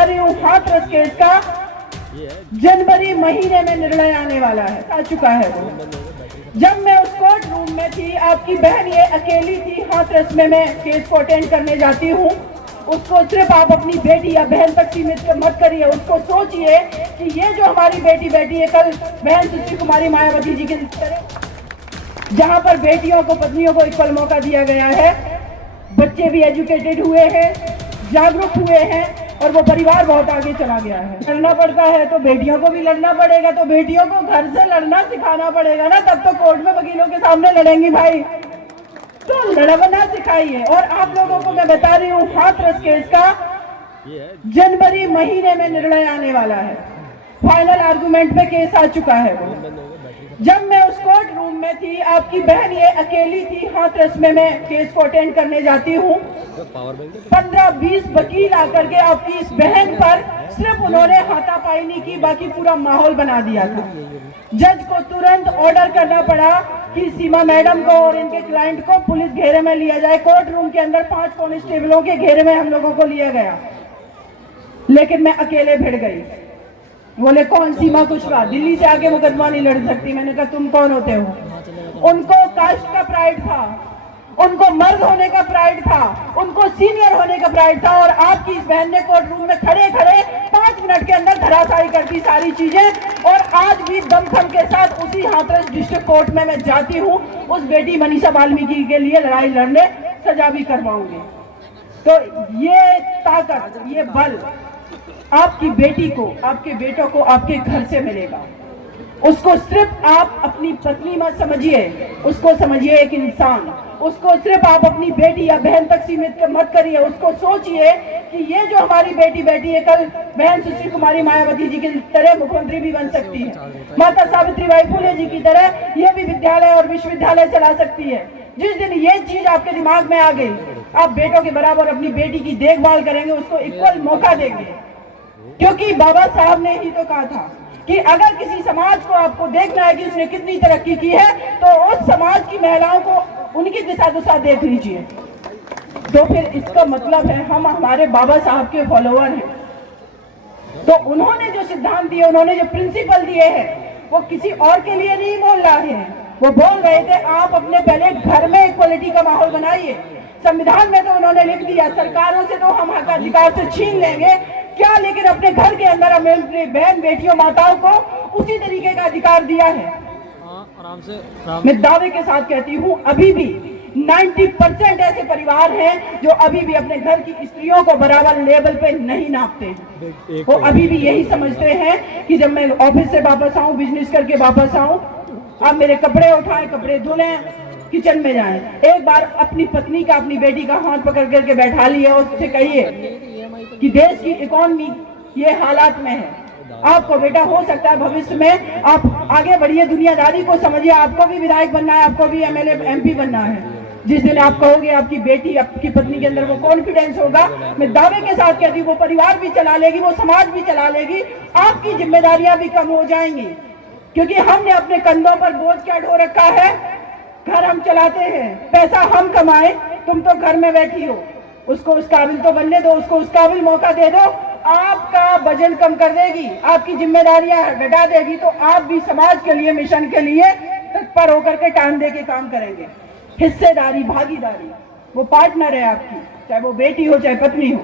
बता रही हूँ, हाथरस केस का जनवरी महीने में निर्णय आने वाला है, आ चुका है वो। जब मैं उस कोर्ट रूम में थी, आपकी बहन ये अकेली थी हाथरस में, मैं केस को अटेंड करने जाती हूँ। उसको सिर्फ आप अपनी बेटी या बहन तक सीमित मत करिए, उसको सोचिए कि ये जो हमारी बेटी बैठी है, कल बहन सुश्री कुमारी मायावती जी के तरह, जहाँ पर बेटियों को, पत्नियों को इक्वल मौका दिया गया है, बच्चे भी एजुकेटेड हुए हैं, जागरूक हुए हैं और वो परिवार बहुत आगे चला गया है। लड़ना पड़ता है तो बेटियों को भी लड़ना पड़ेगा, तो बेटियों को घर से लड़ना सिखाना पड़ेगा ना, तब तो कोर्ट में वकीलों के सामने लड़ेंगी भाई। तो लड़ना सिखाइए। और आप लोगों को मैं बता रही हूँ, हाथरस केस का जनवरी महीने में निर्णय आने वाला है। फाइनल आर्गुमेंट पे केस आ चुका है वो। जब मैं उस कोर्ट रूम में थी, आपकी बहन ये अकेली थी हाथरस में, मैं केस को अटेंड करने जाती हूँ। 15-20 वकील आकर के आपकी इस बहन पर सिर्फ उन्होंने हाथापाई नहीं की, बाकी पूरा माहौल बना दिया था। जज को तुरंत ऑर्डर करना पड़ा कि सीमा मैडम को और इनके क्लाइंट को पुलिस घेरे में लिया जाए। कोर्ट रूम के अंदर 5 कांस्टेबलों के घेरे में हम लोगों को लिया गया, लेकिन मैं अकेले भिड़ गई। बोले कौन सीमा कुशवाहा, दिल्ली से आके मुकदमा नहीं लड़ सकती। मैंने कहा तुम कौन होते हो? उनको कास्ट का प्राइड था, उनको मर्द होने का प्राइड था, उनको सीनियर होने का प्राइड था, और आपकी इस बहन ने कोर्ट रूम में खड़े खड़े 5 मिनट के अंदर धराशायी कर दी सारी चीजें। और आज भी दमखम के साथ उसी हाथरस डिस्ट्रिक्ट कोर्ट में मैं जाती हूँ, उस बेटी मनीषा वाल्मीकि के लिए लड़ाई लड़ने, सजा भी करवाऊंगी। तो ये ताकत, ये बल आपकी बेटी को, आपके बेटों को आपके घर से मिलेगा। उसको सिर्फ आप अपनी पत्नी मत समझिए, उसको समझिए एक इंसान। उसको सिर्फ आप अपनी बेटी या बहन तक सीमित मत करिए, उसको सोचिए कि ये जो हमारी बेटी बैठी है, कल बहन सुश्री कुमारी मायावती जी की तरह मुख्यमंत्री भी बन सकती है, माता सावित्रीबाई फुले जी की तरह ये भी विद्यालय और विश्वविद्यालय चला सकती है। जिस दिन ये चीज आपके दिमाग में आ गई, आप बेटों के बराबर अपनी बेटी की देखभाल करेंगे, उसको इक्वल मौका देंगे। क्योंकि बाबा साहब ने ही तो कहा था कि अगर किसी समाज को आपको देखना है कि उसने कितनी तरक्की की है, तो उस समाज की महिलाओं को उनकी दिशा दुशा देख लीजिए। तो फिर इसका मतलब है हम हमारे बाबा साहब के फॉलोअर हैं। तो उन्होंने जो सिद्धांत दिए, उन्होंने जो प्रिंसिपल दिए हैं, वो किसी और के लिए नहीं बोल रहे हैं। वो बोल रहे थे आप अपने पहले घर में इक्वलिटी का माहौल बनाइए। संविधान में तो उन्होंने लिख दिया सरकारों से तो हम हक अधिकार से छीन लेंगे क्या, लेकिन अपने घर के अंदर हमें बहन बेटियों माताओं को उसी तरीके का अधिकार दिया है। आराम से मैं दावे के साथ कहती हूँ, अभी भी 90% ऐसे परिवार हैं जो अभी भी अपने घर की स्त्रियों को बराबर लेवल पे नहीं नापते। वो अभी भी यही समझते हैं कि जब मैं ऑफिस से वापस आऊं, बिजनेस करके वापस आऊं, आप मेरे कपड़े उठाएं, कपड़े धुलें, किचन में जाएं। एक बार अपनी पत्नी का, अपनी बेटी का हाथ पकड़ करके बैठा लिया, उससे कहिए कि देश की इकोनॉमी ये हालात में है, आपको बेटा हो सकता है भविष्य में आप आगे बढ़िए, दुनियादारी को समझिए। आपको भी विधायक बनना है, आपको भी एमएलए एमपी बनना है। जिस दिन आप कहोगे आपकी बेटी, आपकी पत्नी के अंदर वो कॉन्फिडेंस होगा, मैं दावे के साथ कहती हूँ वो परिवार भी चला लेगी, वो समाज भी चला लेगी, आपकी जिम्मेदारियां भी कम हो जाएंगी। क्योंकि हमने अपने कंधों पर बोझ क्या ढो रखा है, घर हम चलाते हैं, पैसा हम कमाए, तुम तो घर में बैठी हो, उसको उस काबिल तो बनने दो, उसको उस काबिल मौका दे दो। आपका वजन कम कर देगी, आपकी जिम्मेदारियां घटा देगी, तो आप भी समाज के लिए, मिशन के लिए तत्पर होकर के टाइम दे के काम करेंगे। हिस्सेदारी, भागीदारी, वो पार्टनर है आपकी, चाहे वो बेटी हो चाहे पत्नी हो।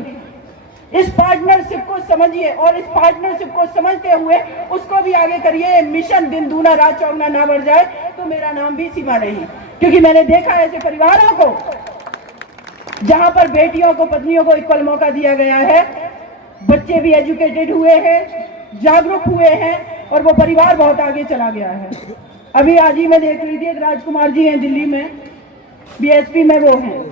इस पार्टनरशिप को समझिए और इस पार्टनरशिप को समझते हुए उसको भी आगे करिए। मिशन दिन दूना रात चौगुना ना बढ़ जाए तो मेरा नाम भी सीमा नहीं। क्योंकि मैंने देखा ऐसे परिवारों को जहां पर बेटियों को, पत्नियों को इक्वल मौका दिया गया है, बच्चे भी एजुकेटेड हुए हैं, जागरूक हुए हैं और वो परिवार बहुत आगे चला गया है। अभी आज ही मैं देख रही थी, एक राजकुमार जी हैं दिल्ली में, बीएसपी में वो हैं,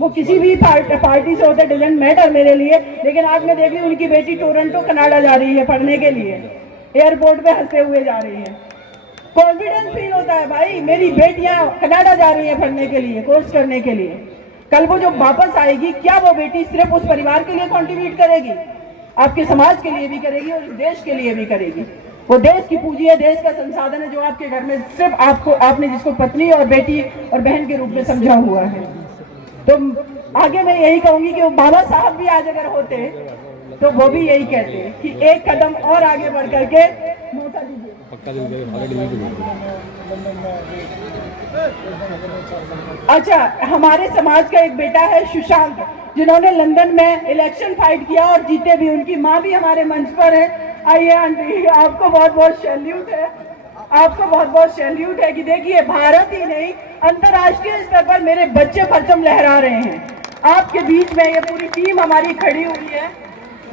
वो किसी भी पार्टी से होते, डजंट मैटर मेरे लिए, लेकिन आज मैं देख रही हूँ उनकी बेटी टोरंटो कनाडा जा रही है पढ़ने के लिए, एयरपोर्ट पे हंसते हुए जा रही है। कॉन्फिडेंस फील होता है भाई, मेरी बेटियां कनाडा जा रही है पढ़ने के लिए, कोर्स करने के लिए। कल वो जो वापस आएगी, क्या वो बेटी सिर्फ उस परिवार के लिए कंट्रीब्यूट करेगी, आपके समाज के लिए भी करेगी और देश के लिए भी करेगी। वो देश की पूंजी है, देश का संसाधन है, जो आपके घर में सिर्फ आपने जिसको पत्नी और बेटी और बहन के रूप में समझा हुआ है। तो आगे मैं यही कहूंगी कि वो बाबा साहब भी आज अगर होते तो वो भी यही कहते हैं कि एक कदम और आगे बढ़ करके मौका दीजिए। अच्छा, हमारे समाज का एक बेटा है सुशांत, जिन्होंने लंदन में इलेक्शन फाइट किया और जीते भी। उनकी माँ भी हमारे मंच पर है। आइए आंटी, आपको बहुत बहुत सैल्यूट है, आपको बहुत बहुत सैल्यूट है कि देखिए भारत ही नहीं अंतर्राष्ट्रीय स्तर पर मेरे बच्चे परचम लहरा रहे हैं। आपके बीच में ये पूरी टीम हमारी खड़ी हुई है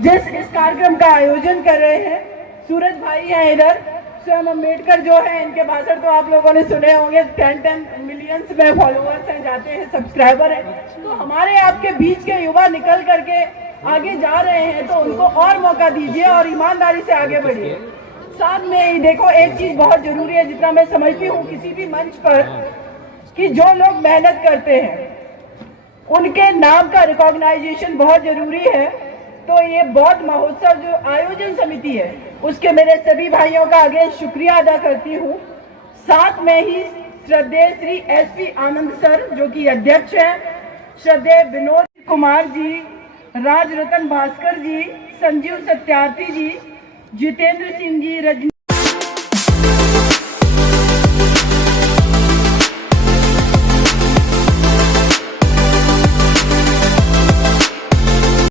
जिस इस कार्यक्रम का आयोजन कर रहे हैं। सूरज भाई हैं इधर, स्वयं अम्बेडकर जो है, इनके भाषण तो आप लोगों ने सुने होंगे। 10 मिलियंस में फॉलोअर्स हैं, जाते हैं, सब्सक्राइबर हैं। तो हमारे आपके बीच के युवा निकल करके आगे जा रहे हैं, तो उनको और मौका दीजिए और ईमानदारी से आगे बढ़िए। साथ में देखो एक चीज बहुत जरूरी है, जितना मैं समझती हूँ किसी भी मंच पर, कि जो लोग मेहनत करते हैं उनके नाम का रिकॉग्नाइजेशन बहुत जरूरी है। तो ये बौद्ध महोत्सव जो आयोजन समिति है, उसके मेरे सभी भाइयों का आगे शुक्रिया अदा करती हूँ। साथ में ही श्रद्धेय श्री SP आनंद सर जो कि अध्यक्ष हैं, श्रद्धेय विनोद कुमार जी, राज रतन भास्कर जी, संजीव सत्यार्थी जी, जितेंद्र सिंह जी, रजनी